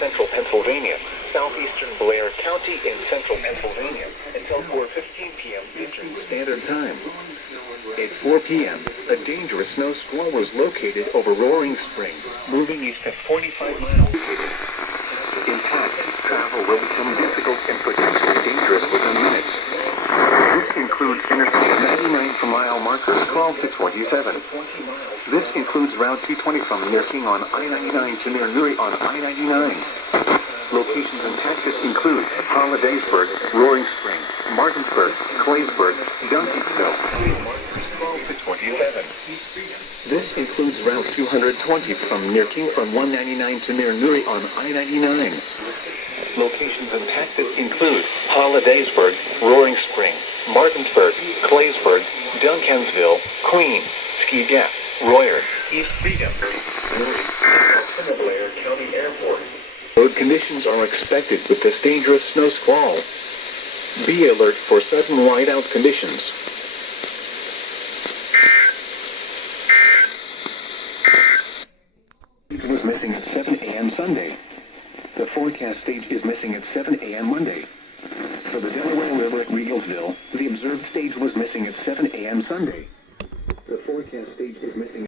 central Pennsylvania, southeastern Blair County in central Pennsylvania, until 4:15 p.m. Eastern Standard Time. At 4 p.m., a dangerous snow squall was located over Roaring Spring, moving east at 45 miles. In fact, travel will become difficult and potentially dangerous within minutes. This includes Interstate 99 for mile markers 12 to 27. This includes Route 220 from near King on I-99 to near Newry on I-99. Locations and tactics include Hollidaysburg, Roaring Spring, Martinsburg, Claysburg, Duncansville. 12 to 27. This includes Route 220 from near King from 199 to near Newry on I-99. Locations and tactics include Hollidaysburg, Roaring Spring, Martinsburg, Claysburg, Duncansville, Queen, Ski Gap, Royer, East Freedom, Newry, Blair County Airport. Road conditions are expected with this dangerous snow squall. Be alert for sudden whiteout conditions. It was missing at 7 a.m. Sunday. The forecast stage is missing at 7 a.m. Monday. For the Delaware River at Regalsville, the observed stage was missing at 7 a.m. Sunday. The forecast stage is missing